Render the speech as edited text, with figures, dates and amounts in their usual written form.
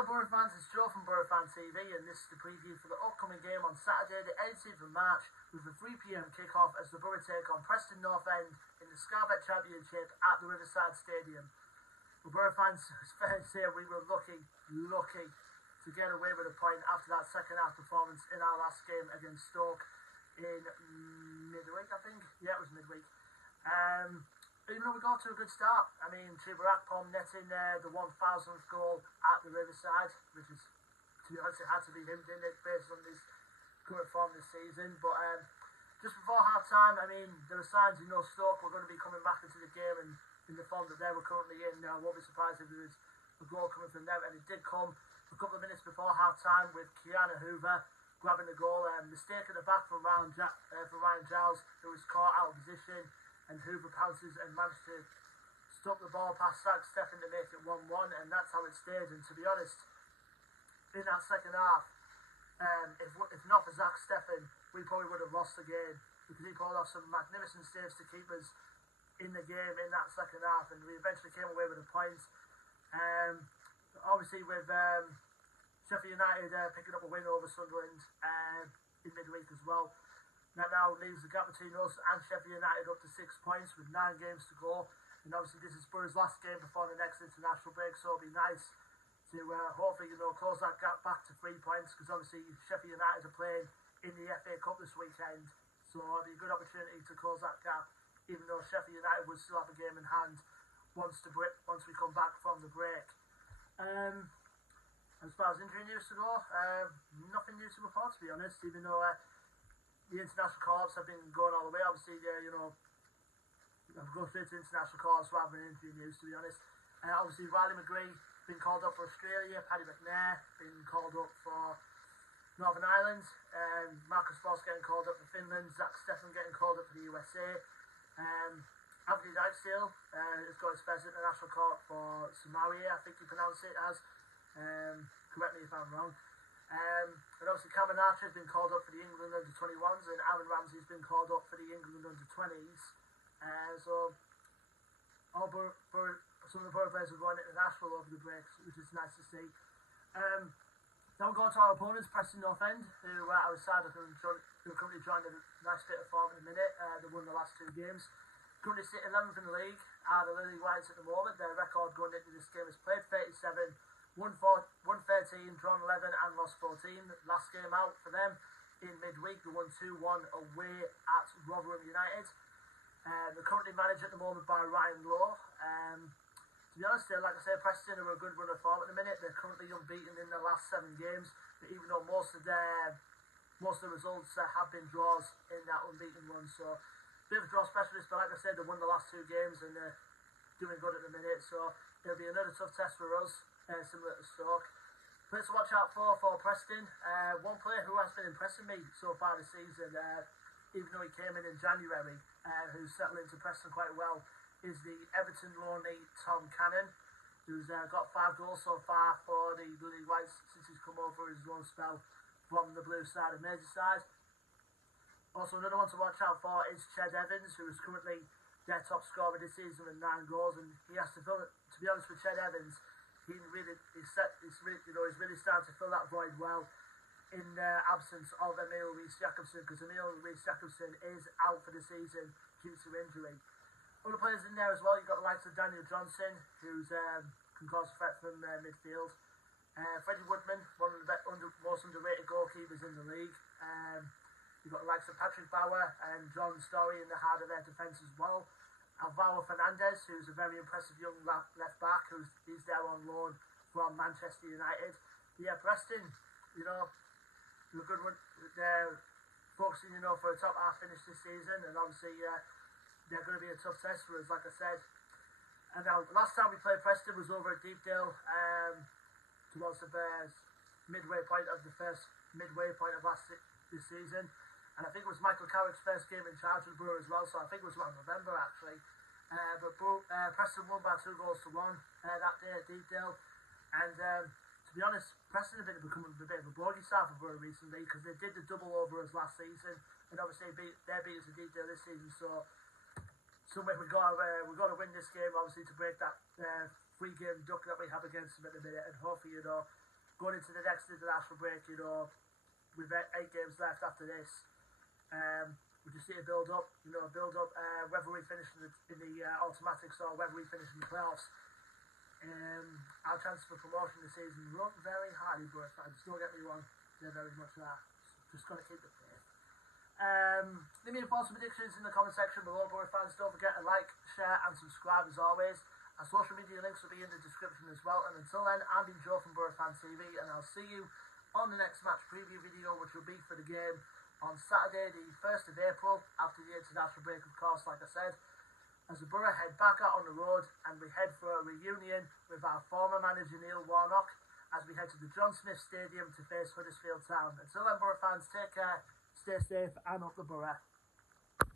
Hello Boro fans, it's Joe from Boro Fan TV and this is the preview for the upcoming game on Saturday the 18th of March with a 3 PM kick-off as the Boro take on Preston North End in the Scarlet Championship at the Riverside Stadium. For Boro fans, it's fair to say we were lucky to get away with a point after that second half performance in our last game against Stoke in midweek, I think. Yeah, it was midweek. Even though we got to a good start. I mean, Akpom netting the 1,000th goal at the Riverside, which is, to be honest, it had to be him, didn't it, based on his current form this season. But just before half-time, I mean, there were signs, Stoke were going to be coming back into the game and in the form that they were currently in. I won't be surprised if there was a goal coming from them, and it did come a couple of minutes before half-time with Kiana Hoover grabbing the goal. Mistake at the back from Ryan Giles, who was caught out of position, and Hoover pounces and managed to stop the ball past Zach Steffen to make it 1-1, and that's how it stayed. And to be honest, in that second half, if not for Zach Steffen, we probably would have lost the game, because he pulled off some magnificent saves to keep us in the game in that second half, and we eventually came away with a point. Obviously with Sheffield United picking up a win over Sunderland in midweek as well. That now leaves the gap between us and Sheffield United up to 6 points with 9 games to go. And obviously this is Boro's last game before the next international break, so it'll be nice to hopefully close that gap back to 3 points, because obviously Sheffield United are playing in the FA Cup this weekend, so it'll be a good opportunity to close that gap, even though Sheffield United would still have a game in hand once we come back from the break. As far as injury news to go, nothing new to report, to be honest, even though the international call-ups have been going all the way. Obviously, I've gone straight to international call-ups rather than injury news, to be honest. Obviously, Riley McGree been called up for Australia, Paddy McNair been called up for Northern Ireland, Marcus Voss getting called up for Finland, Zach Steffen getting called up for the USA. Anthony Dijksteel has got his first international call for Somalia, I think you pronounce it as. Correct me if I'm wrong. And obviously Cameron Archer has been called up for the England under-21s, and Aaron Ramsey has been called up for the England under-20s. So some of the Boro players are going international over the breaks, which is nice to see. Now we'll go to our opponents, Preston North End, who are outside of who are currently trying a nice bit of form in a minute. They won the last 2 games. Currently sit 11th in the league, are the Lily Whites at the moment. Their record going into this game is played 37, won 13, drawn 11 and lost 14. Last game out for them in midweek, they won 2-1 away at Rotherham United. They're currently managed at the moment by Ryan Lowe. To be honest, like I said, Preston are a good run of form at the minute. They're currently unbeaten in their last 7 games, but even though most of the results have been draws in that unbeaten run, so bit of a draw specialist, but like I said, they won the last 2 games and they're doing good at the minute, so it'll be another tough test for us, similar to Stoke. Players to watch out for Preston. One player who has been impressing me so far this season, even though he came in January, who's settled into Preston quite well, is the Everton loanee Tom Cannon, who's got 5 goals so far for the Lily Whites since he's come over his loan spell from the blue side of Merseyside. Also, another one to watch out for is Ched Evans, who is currently their top scorer this season with 9 goals, and he has to fill it. To be honest with Ched Evans, he's really starting to fill that void well in the absence of Emil Rees-Jacobsen, because Emil Rees-Jacobsen is out for the season due to injury. Other players in there as well, you've got the likes of Daniel Johnson, who's can cause a threat from midfield. Freddie Woodman, one of the most underrated goalkeepers in the league. You've got the likes of Patrick Bauer and John Story in the heart of their defence as well. Alvaro Fernandez, who's a very impressive young left back, he's there on loan from Manchester United. Yeah, Preston, they're a good one. They're focusing, for a top half finish this season, and obviously they're going to be a tough test for us, like I said. And now, last time we played Preston was over at Deepdale, towards the midway point of this season. And I think it was Michael Carrick's first game in charge of Boro as well, so I think it was around November actually. But Preston won by 2 goals to 1 that day at Deepdale. And to be honest, Preston have been becoming a bit of a bogey side for Boro recently, because they did the double over us last season, and obviously they beat us at Deepdale this season. So we've got to win this game, obviously, to break that 3-game duck that we have against them at the minute, and hopefully going into the next international break, you know, with 8 games left after this, we just need to build up, whether we finish in the automatics or whether we finish in the playoffs. Our chances for promotion this season run very high, but just don't get me wrong, they're very much there. Just got to keep the faith. Leave me your thoughts and predictions in the comment section below, Boro fans. Don't forget to like, share and subscribe as always. Our social media links will be in the description as well. And until then, I've been Joe from Boro Fan TV, and I'll see you on the next match preview video, which will be for the game on Saturday the 1st of April, after the international break, of course, like I said, as the Boro head back out on the road and we head for a reunion with our former manager Neil Warnock as we head to the John Smith Stadium to face Huddersfield Town. Until then, Boro fans, take care, stay safe and up the Boro.